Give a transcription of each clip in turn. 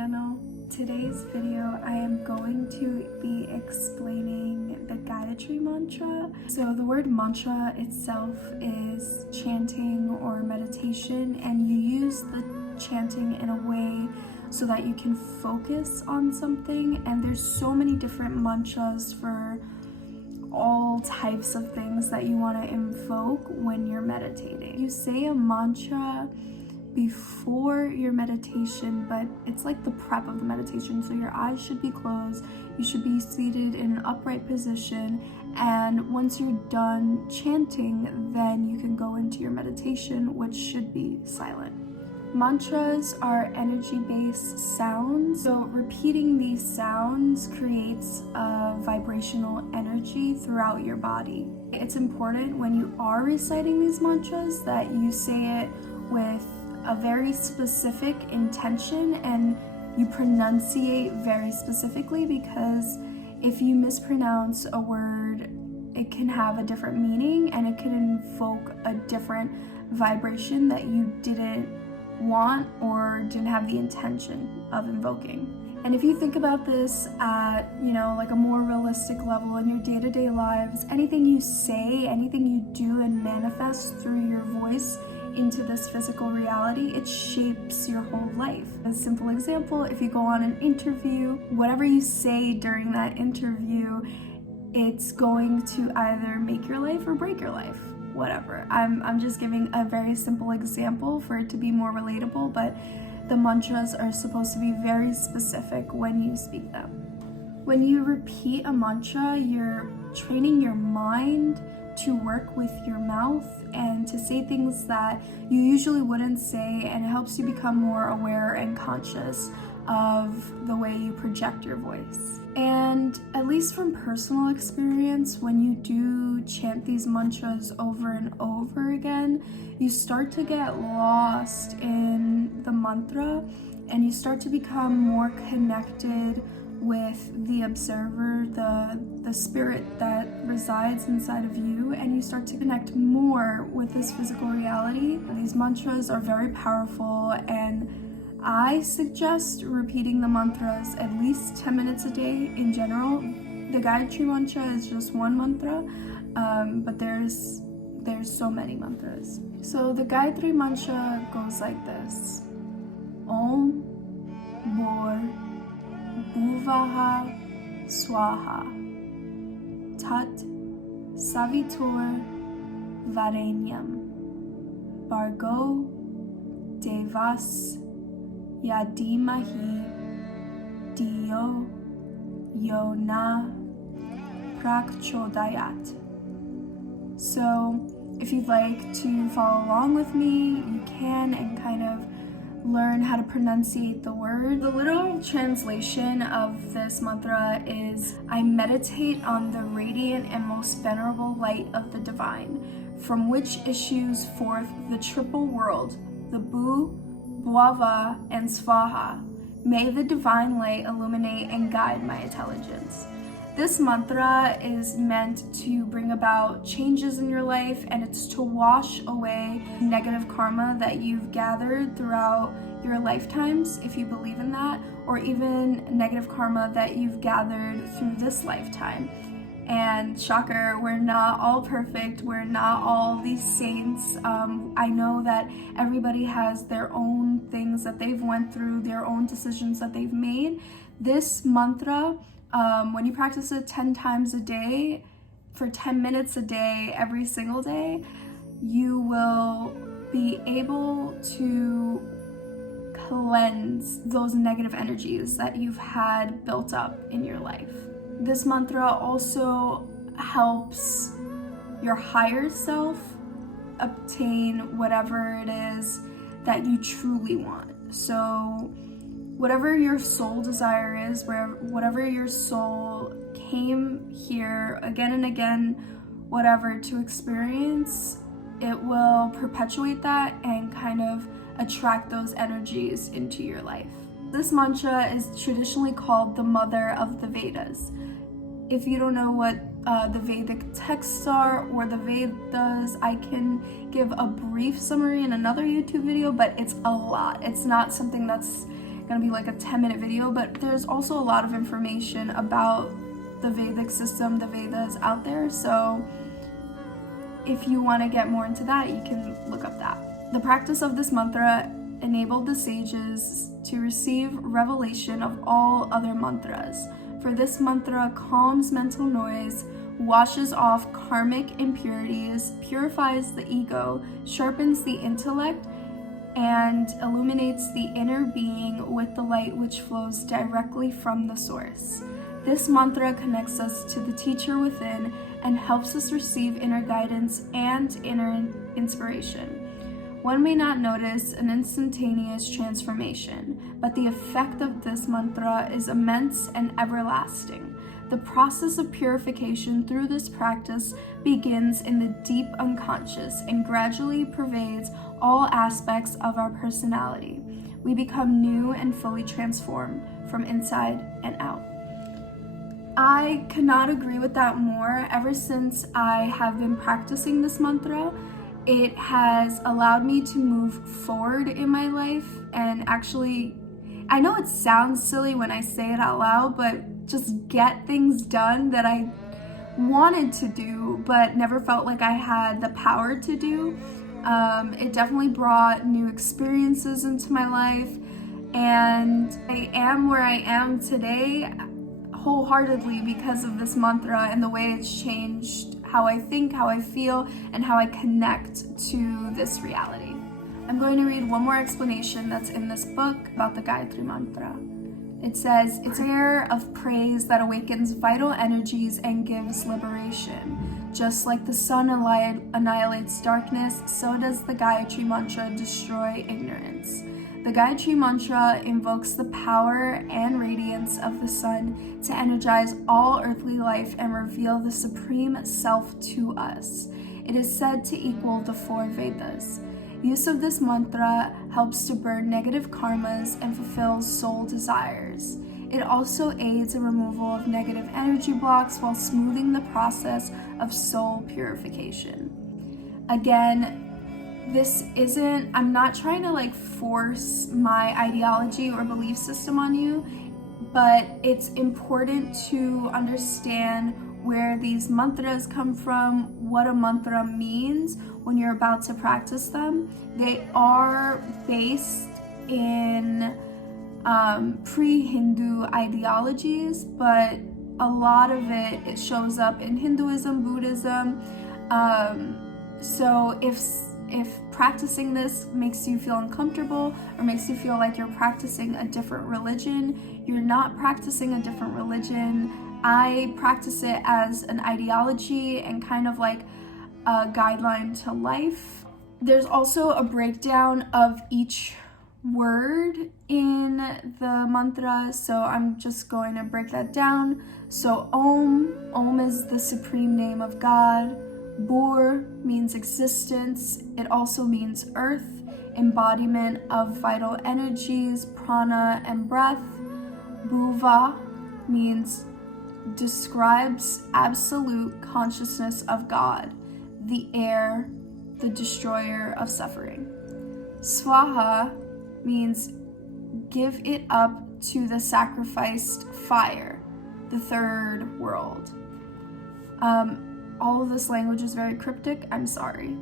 channel. Today's video I am going to be explaining the Gayatri mantra. So the word mantra itself is chanting or meditation, and you use the chanting in a way so that you can focus on something, and there's so many different mantras for all types of things that you want to invoke when you're meditating. You say a mantra before your meditation, but it's like the prep of the meditation. So your eyes should be closed, you should be seated in an upright position, and once you're done chanting, then you can go into your meditation, which should be silent. Mantras are energy-based sounds, so repeating these sounds creates a vibrational energy throughout your body. It's important when you are reciting these mantras that you say it with a very specific intention and you pronunciate very specifically, because if you mispronounce a word, it can have a different meaning and it can invoke a different vibration that you didn't want or didn't have the intention of invoking. And if you think about this at, like a more realistic level in your day-to-day lives, anything you say, anything you do and manifest through your voice into this physical reality, it shapes your whole life. A simple example, if you go on an interview, whatever you say during that interview, it's going to either make your life or break your life. Whatever. I'm just giving a very simple example for it to be more relatable, but the mantras are supposed to be very specific when you speak them. When you repeat a mantra, you're training your mind to work with your mouth and to say things that you usually wouldn't say, and it helps you become more aware and conscious of the way you project your voice. And at least from personal experience, when you do chant these mantras over and over again, you start to get lost in the mantra and you start to become more connected with the observer, the spirit that resides inside of you, and you start to connect more with this physical reality. These mantras are very powerful, and I suggest repeating the mantras at least 10 minutes a day in general. The Gayatri mantra is just one mantra, but there's so many mantras. So the Gayatri mantra goes like this: Om, Bhur, bhuvah, Swaha, Tat, Sa-vi-tur, varenyam, Bhargo, Devasya, Dhimahi, Dhiyo, Naha, pracodayāt. So if you'd like to follow along with me, you can, and kind of learn how to pronunciate the word. The literal translation of this mantra is: I meditate on the radiant and most venerable light of the Divine, from which issues forth the triple world, the bhū, bhuvah, and svaha. May the divine light illuminate and guide my intelligence. This mantra is meant to bring about changes in your life, and it's to wash away negative karma that you've gathered throughout your lifetimes, if you believe in that, or even negative karma that you've gathered through this lifetime. And shocker, we're not all perfect, we're not all these saints. I know that everybody has their own things that they've went through, their own decisions that they've made. This mantra, when you practice it 10 times a day, for 10 minutes a day, every single day, you will be able to cleanse those negative energies that you've had built up in your life. This mantra also helps your higher self obtain whatever it is that you truly want. So whatever your soul desire is, whatever your soul came here again and again, whatever, to experience, it will perpetuate that and kind of attract those energies into your life. This mantra is traditionally called the mother of the Vedas. If you don't know what the Vedic texts are or the Vedas, I can give a brief summary in another YouTube video, but it's a lot. It's not something that's gonna be like a 10-minute video, but there's also a lot of information about the Vedic system, the Vedas out there. So if you want to get more into that, you can look up that. The practice of this mantra enabled the sages to receive revelation of all other mantras. For this mantra calms mental noise, washes off karmic impurities, purifies the ego, sharpens the intellect, and illuminates the inner being with the light which flows directly from the source. This mantra connects us to the teacher within and helps us receive inner guidance and inner inspiration. One may not notice an instantaneous transformation, but the effect of this mantra is immense and everlasting. The process of purification through this practice begins in the deep unconscious and gradually pervades all aspects of our personality. We become new and fully transformed from inside and out. I cannot agree with that more. Ever since I have been practicing this mantra, it has allowed me to move forward in my life and actually, I know it sounds silly when I say it out loud, but just get things done that I wanted to do but never felt like I had the power to do. It definitely brought new experiences into my life, and I am where I am today wholeheartedly because of this mantra and the way it's changed how I think, how I feel, and how I connect to this reality. I'm going to read one more explanation that's in this book about the Gayatri mantra. It says, it's a prayer of praise that awakens vital energies and gives liberation. Just like the sun annihilates darkness, so does the Gayatri mantra destroy ignorance. The Gayatri mantra invokes the power and radiance of the sun to energize all earthly life and reveal the supreme self to us. It is said to equal the 4 Vedas. Use of this mantra helps to burn negative karmas and fulfill soul desires. It also aids in removal of negative energy blocks while smoothing the process of soul purification. Again, I'm not trying to force my ideology or belief system on you, but it's important to understand where these mantras come from, what a mantra means when you're about to practice them. They are based in pre-Hindu ideologies, but a lot of it shows up in Hinduism, Buddhism. So if practicing this makes you feel uncomfortable or makes you feel like you're practicing a different religion, you're not practicing a different religion. I practice it as an ideology and kind of like a guideline to life. There's also a breakdown of each word in the mantra, so I'm just going to break that down. So Om is the supreme name of God. Bhur means existence. It also means earth, embodiment of vital energies, prana and breath. Bhuvah means describes absolute consciousness of God, the air, the destroyer of suffering. Swaha means give it up to the sacrificed fire, the third world. All of this language is very cryptic, I'm sorry.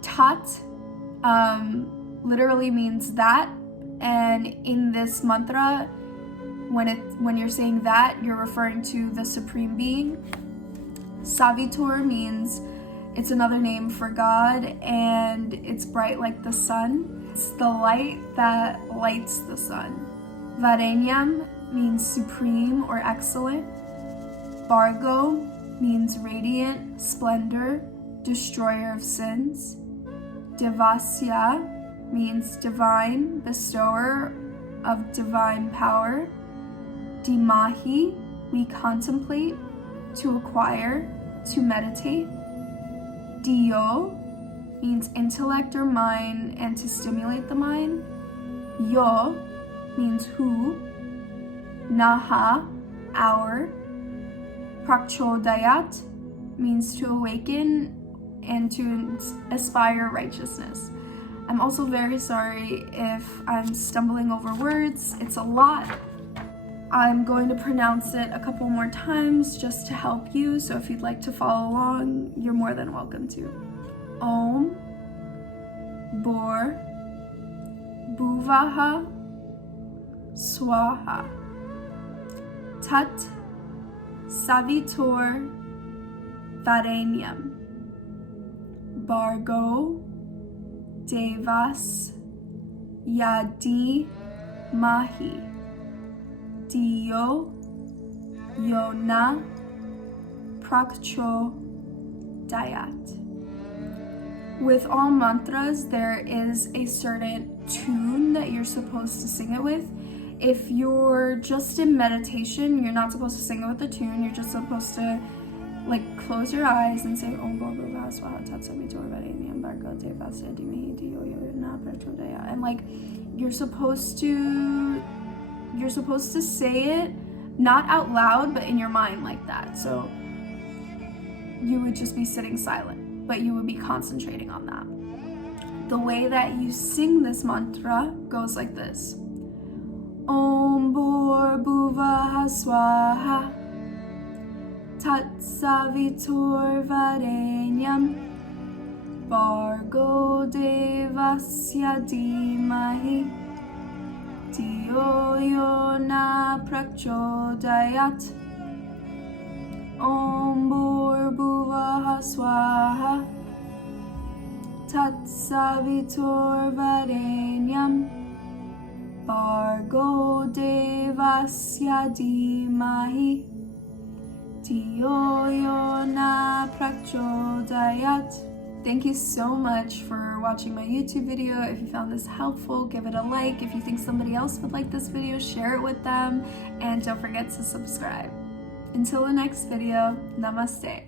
Tat literally means that, and in this mantra, when you're saying that, you're referring to the Supreme Being. Sa-vi-tur means it's another name for God, and it's bright like the sun. It's the light that lights the sun. Varenyam means supreme or excellent. Bhargo means radiant, splendor, destroyer of sins. Devasya means divine, bestower of divine power. Dhimahi, we contemplate, to acquire, to meditate. Dhiyo means intellect or mind and to stimulate the mind. Yo means who. Naha, hour. Pracodayat means to awaken and to aspire righteousness. I'm also very sorry if I'm stumbling over words. It's a lot. I'm going to pronounce it a couple more times just to help you, so if you'd like to follow along, you're more than welcome to. Om, Bhur, Bhuvah, Swaha, Tat, Sa-vi-tur, varenyam, Bhargo, Devasya, Dhimahi, Dhiyo, Pracodayat. With all mantras, there is a certain tune that you're supposed to sing it with. If you're just in meditation, you're not supposed to sing it with the tune. You're just supposed to close your eyes and say Om bhūrbhuvah swaha tat savitur varenyam Bhargo Devasya dhimahi Dhiyo pracodayāt. And you're supposed to say it not out loud, but in your mind like that. So you would just be sitting silent, but you would be concentrating on that. The way that you sing this mantra goes like this. Om bhūrbhuvah swaha tat savitur varenyam Bhargo Devasya dhimahi Dhiyo pracodayāt. Om bhūrbhuvah swaha tat savitur varenyam Bhargo Devasya dhimahi Dhiyo pracodayāt. Thank you so much for watching my YouTube video. If you found this helpful, give it a like. If you think somebody else would like this video, share it with them. And don't forget to subscribe. Until the next video, namaste.